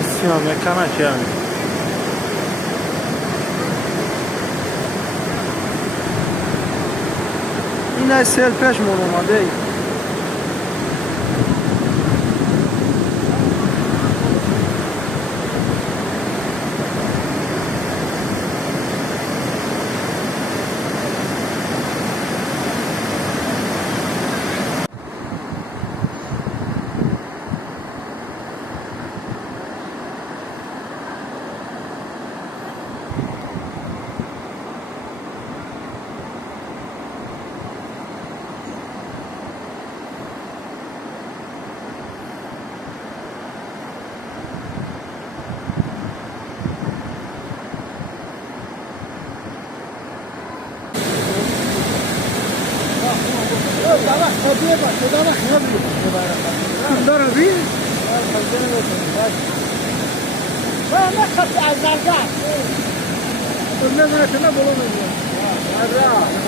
Attenzione, mekana yani. Yine selpeş moluma değil. Давай, победа, давай, Darabi. ما خدت على الزرقاء Önüne zaten bulamıyorum. Ara.